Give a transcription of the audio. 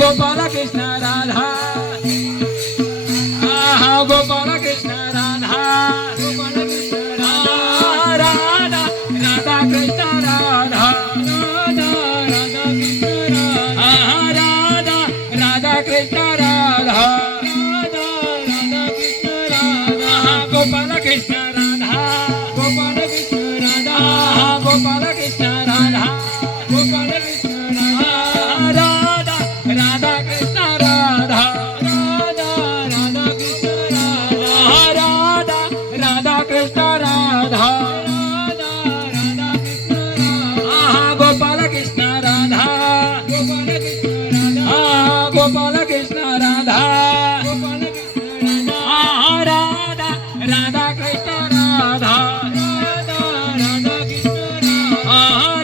Gopal Krishna Radha Gopal Krishna Radha Gopal Krishna Radha Radha Krishna Radha Radha Radha Krishna Radha Gopal Krishna Radha Gopal Krishna Radha Gopal Krishna Radha Gopal Krishna Radha Radha Krishna Radha Radha Radha Krishna Radha Radha Krishna Radha Radha Krishna Radha Gopal Krishna Radha Gopal Krishna Radha Gopal Krishna Radha Gopal Krishna Radha Radha Krishna Radha Radha Radha Krishna Radha